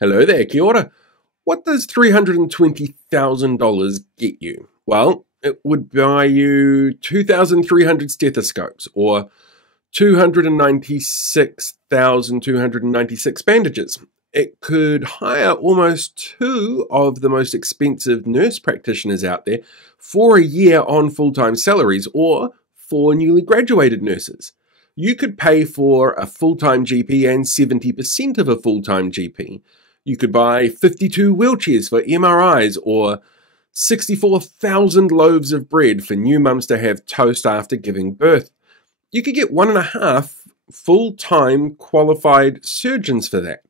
Hello there, kia ora. What does $320,000 get you? Well, it would buy you 2,300 stethoscopes or 296,296 bandages. It could hire almost two of the most expensive nurse practitioners out there for a year on full-time salaries, or four newly graduated nurses. You could pay for a full-time GP and 70% of a full-time GP. You could buy 52 wheelchairs for MRIs or 64,000 loaves of bread for new mums to have toast after giving birth. You could get 1.5 full-time qualified surgeons for that.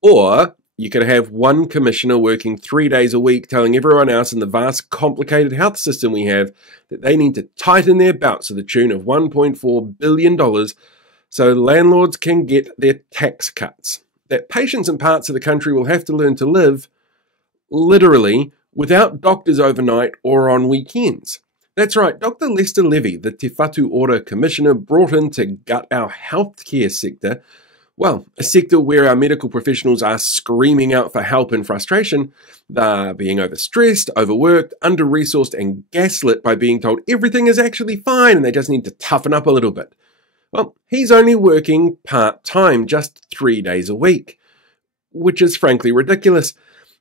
Or you could have one commissioner working 3 days a week telling everyone else in the vast complicated health system we have that they need to tighten their belts to the tune of $1.4 billion so landlords can get their tax cuts. That patients in parts of the country will have to learn to live, literally, without doctors overnight or on weekends. That's right, Dr. Lester Levy, the Te Whatu Ora Commissioner brought in to gut our healthcare sector, well, a sector where our medical professionals are screaming out for help and frustration. They're being overstressed, overworked, under-resourced and gaslit by being told everything is actually fine and they just need to toughen up a little bit. Well, he's only working part-time, just 3 days a week, which is frankly ridiculous.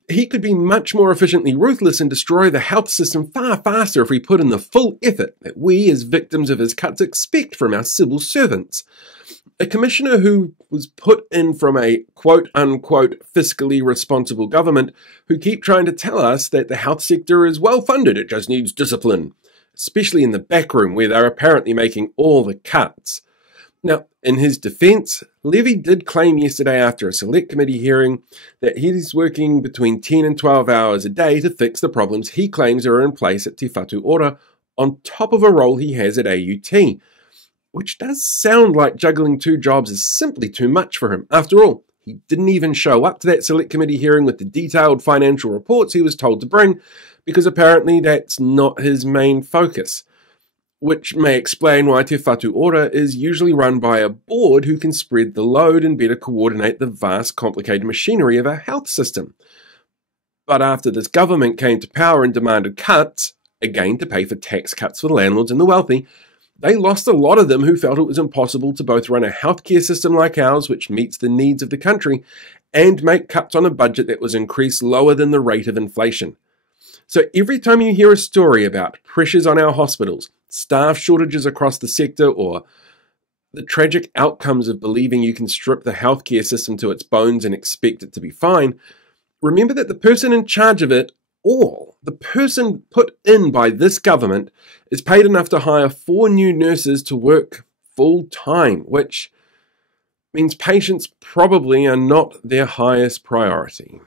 He could be much more efficiently ruthless and destroy the health system far faster if we put in the full effort that we as victims of his cuts expect from our civil servants. A commissioner who was put in from a quote-unquote fiscally responsible government who keep trying to tell us that the health sector is well-funded, it just needs discipline, especially in the back room where they're apparently making all the cuts. Now, in his defense, Levy did claim yesterday after a select committee hearing that he's working between 10 and 12 hours a day to fix the problems he claims are in place at Te Whatu Ora on top of a role he has at AUT, which does sound like juggling two jobs is simply too much for him. After all, he didn't even show up to that select committee hearing with the detailed financial reports he was told to bring, because apparently that's not his main focus. Which may explain why Te Whatu Ora is usually run by a board who can spread the load and better coordinate the vast, complicated machinery of our health system. But after this government came to power and demanded cuts, again to pay for tax cuts for the landlords and the wealthy, they lost a lot of them who felt it was impossible to both run a healthcare system like ours, which meets the needs of the country, and make cuts on a budget that was increased lower than the rate of inflation. So every time you hear a story about pressures on our hospitals, staff shortages across the sector, or the tragic outcomes of believing you can strip the healthcare system to its bones and expect it to be fine, remember that the person in charge of it all, the person put in by this government, is paid enough to hire 4 new nurses to work full-time, which means patients probably are not their highest priority.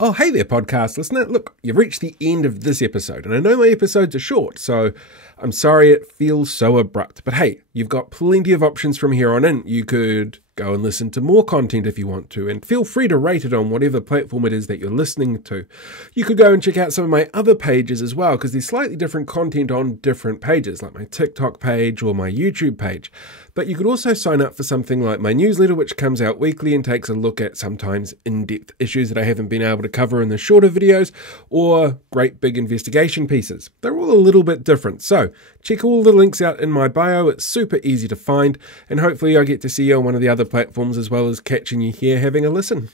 Oh, hey there, podcast listener. Look, you've reached the end of this episode, and I know my episodes are short, so I'm sorry it feels so abrupt. But hey, you've got plenty of options from here on in. You could go and listen to more content if you want to, and feel free to rate it on whatever platform it is that you're listening to. You could go and check out some of my other pages as well, because there's slightly different content on different pages, like my TikTok page or my YouTube page. But you could also sign up for something like my newsletter, which comes out weekly and takes a look at sometimes in-depth issues that I haven't been able to cover in the shorter videos, or great big investigation pieces. They're all a little bit different, so check all the links out in my bio. It's super easy to find, and hopefully I get to see you on one of the other platforms as well as catching you here having a listen.